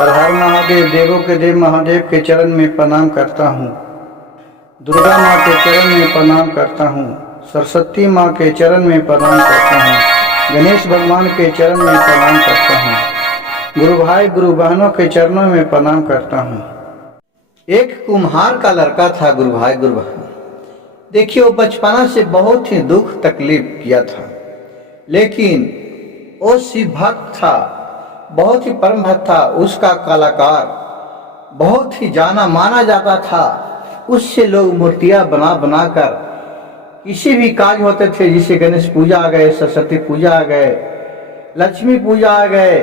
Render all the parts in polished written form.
हर हर महादेव, देवों के देव महादेव के चरण में प्रणाम करता हूँ। दुर्गा माँ के चरण में प्रणाम करता हूँ। सरस्वती माँ के चरण में प्रणाम करता हूँ। गणेश भगवान के चरण में प्रणाम करता हूँ। गुरु भाई गुरु बहनों के चरणों में प्रणाम करता हूँ। एक कुम्हार का लड़का था गुरु भाई गुरु बहन। देखिए, वो बचपना से बहुत ही दुख तकलीफ किया था, लेकिन वो शिव भक्त था, बहुत ही परम भक्त था। उसका कलाकार बहुत ही जाना माना जाता था। उससे लोग मूर्तियां बना बना कर किसी भी कार्य होते थे, जिसे गणेश पूजा आ गए, सरस्वती पूजा आ गए, लक्ष्मी पूजा आ गए,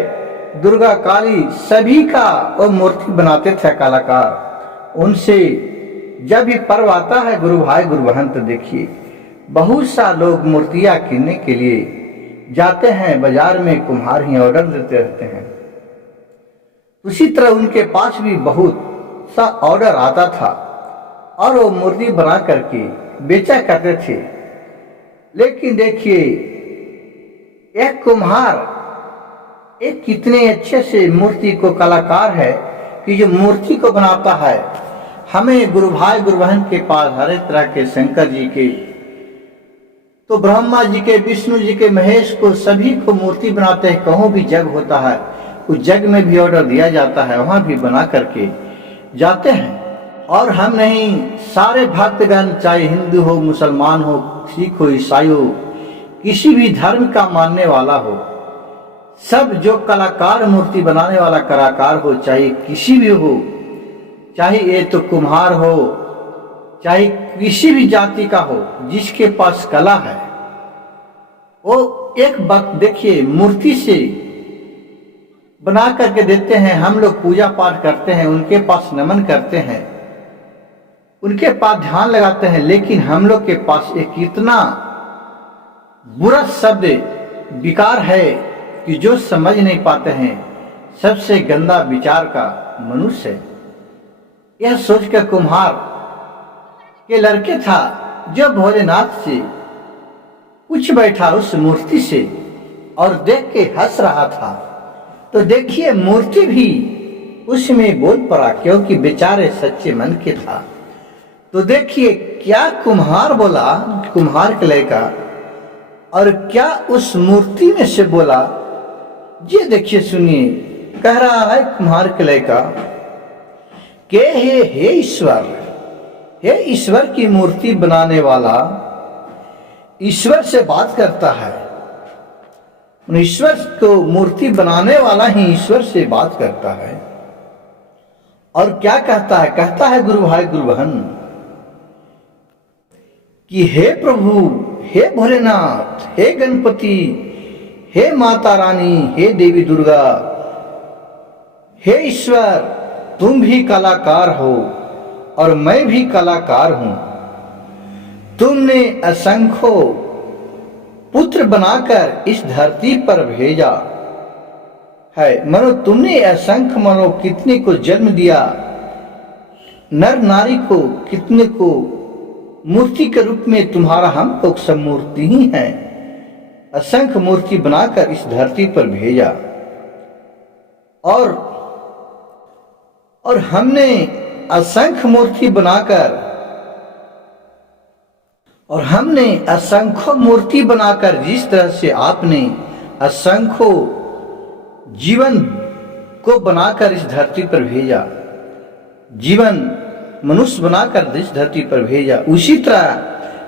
दुर्गा काली, सभी का वो मूर्ति बनाते थे कलाकार। उनसे जब भी पर्व आता है गुरु भाई गुरु बहन, तो देखिए बहुत सा लोग मूर्तियां किनने के लिए जाते हैं बाजार में। कुम्हार ही ऑर्डर देते रहते हैं। उसी तरह उनके पास भी बहुत सा ऑर्डर आता था और वो मूर्ति बना करके बेचा करते थे। लेकिन देखिए, एक कुम्हार एक कितने अच्छे से मूर्ति को कलाकार है कि जो मूर्ति को बनाता है। हमें गुरु भाई गुरु बहन के पास हर एक तरह के, शंकर जी के, तो ब्रह्मा जी के, विष्णु जी के, महेश को, सभी को मूर्ति बनाते हैं। कहूँ भी जग होता है, उस जग में भी ऑर्डर दिया जाता है, वहां भी बना करके जाते हैं। और हम नहीं, सारे भक्तगण, चाहे हिंदू हो, मुसलमान हो, सिख हो, ईसाई हो, किसी भी धर्म का मानने वाला हो, सब जो कलाकार, मूर्ति बनाने वाला कलाकार हो, चाहे किसी भी हो, चाहे ये तो कुम्हार हो, चाहे किसी भी जाति का हो, जिसके पास कला है, वो एक वक्त देखिए मूर्ति से बना करके देते हैं। हम लोग पूजा पाठ करते हैं, उनके पास नमन करते हैं, उनके पास ध्यान लगाते हैं। लेकिन हम लोग के पास एक इतना बुरा शब्द विकार है कि जो समझ नहीं पाते हैं। सबसे गंदा विचार का मनुष्य, यह सोचकर कुम्हार के लड़के था जो भोलेनाथ से पूछ बैठा उस मूर्ति से और देख के हंस रहा था। तो देखिए, मूर्ति भी उसमें बोल पड़ा, क्योंकि बेचारे सच्चे मन के था। तो देखिए क्या कुम्हार बोला, कुम्हार के लड़का, और क्या उस मूर्ति में से बोला, ये देखिए, सुनिए। कह रहा है कुम्हार के लड़का के हे ईश्वर, हे ईश्वर की मूर्ति बनाने वाला ईश्वर से बात करता है। ईश्वर को मूर्ति बनाने वाला ही ईश्वर से बात करता है। और क्या कहता है? कहता है गुरु भाई गुरु बहन कि हे प्रभु, हे भोलेनाथ, हे गणपति, हे माता रानी, हे देवी दुर्गा, हे ईश्वर, तुम भी कलाकार हो और मैं भी कलाकार हूं। तुमने असंख्यों पुत्र बनाकर इस धरती पर भेजा है। मनो तुमने असंख्य, मनो कितने को जन्म दिया, नर नारी को, कितने को मूर्ति के रूप में तुम्हारा हम लोग सब मूर्ति ही हैं। असंख्य मूर्ति बनाकर इस धरती पर भेजा और हमने असंख्य मूर्ति बनाकर, और हमने असंख्य मूर्ति बनाकर, जिस तरह से आपने असंख्य जीवन को बनाकर इस धरती पर भेजा, जीवन मनुष्य बनाकर इस धरती पर भेजा, उसी तरह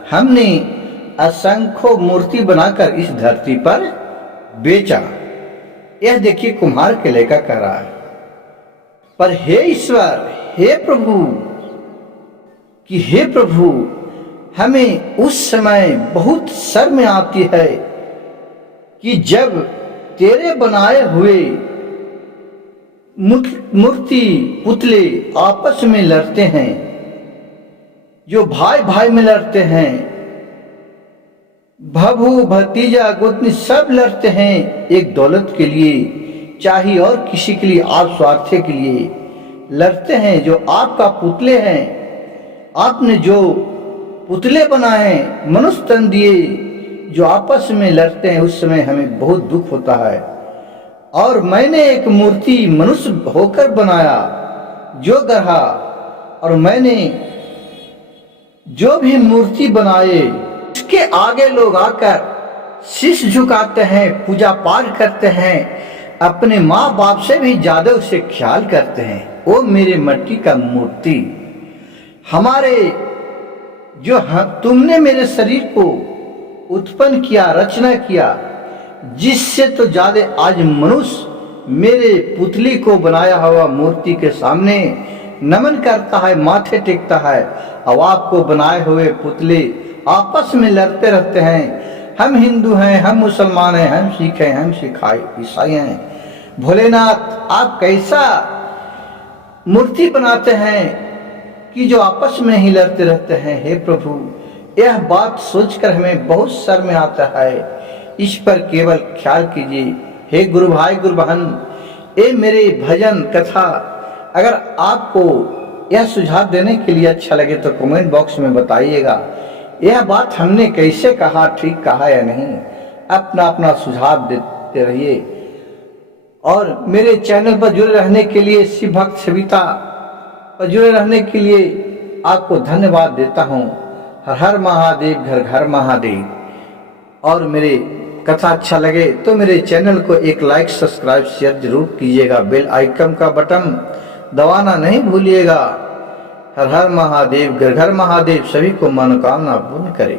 हमने असंख्य मूर्ति बनाकर इस धरती पर बेचा। यह देखिए कुम्हार के लड़का कह रहा है। पर हे ईश्वर, हे प्रभु, कि हे प्रभु, हमें उस समय बहुत शर्म आती है कि जब तेरे बनाए हुए मूर्ति पुतले आपस में लड़ते हैं, जो भाई भाई में लड़ते हैं, भभू भतीजा गोतनी सब लड़ते हैं एक दौलत के लिए, चाहे और किसी के लिए, आप स्वार्थ के लिए लड़ते हैं। जो आपका पुतले हैं, आपने जो पुतले बनाए, मनुष्य तन दिए, जो आपस में लड़ते हैं, उस समय हमें बहुत दुख होता है। और मैंने एक मूर्ति मनुष्य होकर बनाया जो गढ़ा, और मैंने जो भी मूर्ति बनाए उसके आगे लोग आकर शीश झुकाते हैं, पूजा पाठ करते हैं, अपने माँ बाप से भी ज्यादा उसे ख्याल करते हैं। वो मेरे मिट्टी का मूर्ति, हमारे जो तुमने मेरे शरीर को उत्पन्न किया, रचना किया, जिससे तो ज्यादा आज मनुष्य मेरे पुतली को बनाया हुआ मूर्ति के सामने नमन करता है, माथे टेकता है। अब आपको बनाए हुए पुतले आपस में लड़ते रहते हैं, हम हिंदू हैं, हम मुसलमान हैं, हम सिख हैं, हम ईसाई हैं। भोलेनाथ आप कैसा मूर्ति बनाते हैं कि जो आपस में ही लड़ते रहते हैं। हे प्रभु, यह बात सोचकर हमें बहुत शर्म में आता है, इस पर केवल ख्याल कीजिए। हे गुरु भाई, गुरु बहन, ये मेरे भजन कथा अगर आपको यह सुझाव देने के लिए अच्छा लगे तो कमेंट बॉक्स में बताइएगा। यह बात हमने कैसे कहा, ठीक कहा या नहीं, अपना अपना सुझाव देते रहिए। और मेरे चैनल पर जुड़े रहने के लिए, शिव भक्त सविता पर जुड़े रहने के लिए आपको धन्यवाद देता हूँ। हर हर महादेव, घर घर महादेव। और मेरे कथा अच्छा लगे तो मेरे चैनल को एक लाइक, सब्सक्राइब, शेयर जरूर कीजिएगा। बेल आइकन का बटन दबाना नहीं भूलिएगा। हर हर महादेव, घर घर महादेव। सभी को मनोकामना पूर्ण करे।